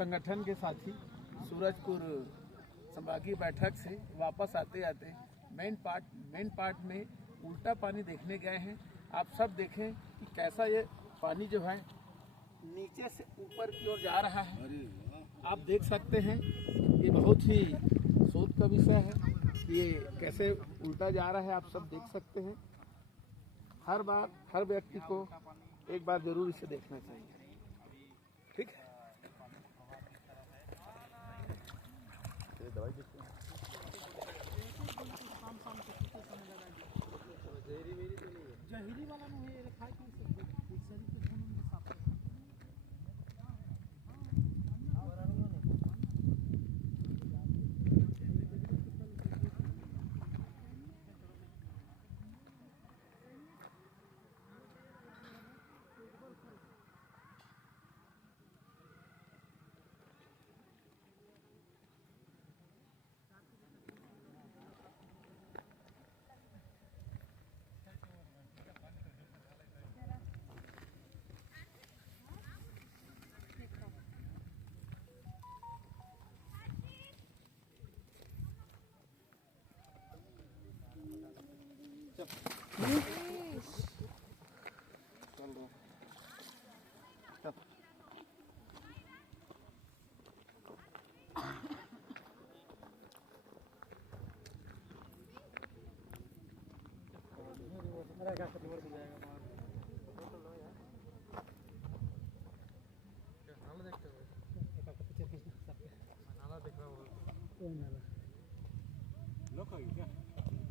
संगठन के साथी सूरजपुर संभागीय बैठक से वापस आते आते मेन पार्ट में उल्टा पानी देखने गए हैं। आप सब देखें कि कैसा ये पानी जो है नीचे से ऊपर की ओर जा रहा है। आप देख सकते हैं ये बहुत ही शोध का विषय है, ये कैसे उल्टा जा रहा है। आप सब देख सकते हैं। हर व्यक्ति को एक बार जरूर इसे देखना चाहिए। ठीक है, जहरी वाला नहीं है, खाए कि शरीर के खून में साफ चल